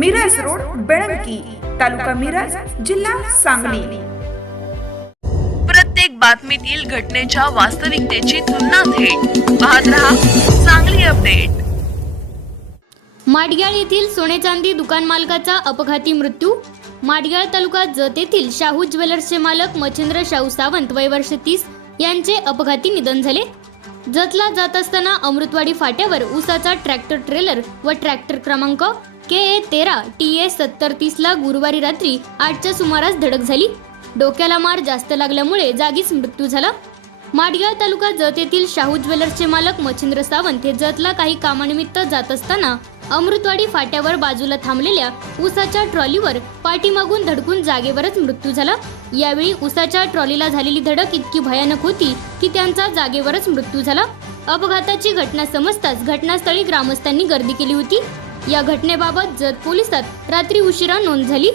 Miraj road Belanki तालुका मिरज जिल्हा सांगली. प्रत्येक बातमीतील घटनेच्या वास्तविकतेची तुलना थेट पाहत रहा चांगली अपडेट. माडग्याळ येथील सोने चांदी दुकान मालकाचा अपघाती मृत्यू. माडग्याळ तालुका जत येथील शाहू ज्वेलर्सचे मालक मच्छिंद्र शाहू सावंत वय वर्ष तीस यांचे अपघाती निधन झाले. जतला जात असताना अमृतवाडी फाट्यावर उसाचा ट्रॅक्टर ट्रेलर व ट्रॅक्टर क्रमांक के ए तेरा टी ए सत्तर तीसला गुरुवारी रात्री आठच्या सुमारास धडक झाली. डोक्याला मार जास्त लागल्यामुळे जागीच मृत्यू झाला. माडगाव तालुका जत येथील शाहू ज्वेलर्सचे मालक मच्छिंद्र सावंत हे जतला काही कामानिमित्त जात असताना अमृतवाडी फाट्यावर बाजूला थांबलेल्या उसाच्या ट्रॉलीवर पाठीमागून धडकून जागेवरच मृत्यू झाला. यावेळी उसाच्या ट्रॉलीला झालेली धडक इतकी भयानक होती की त्यांचा जागेवरच मृत्यू झाला. अपघाताची घटना समजताच घटनास्थळी ग्रामस्थांनी गर्दी केली होती. या घटनेबाबत जत पोलिसात रात्री उशिरा नोंद झाली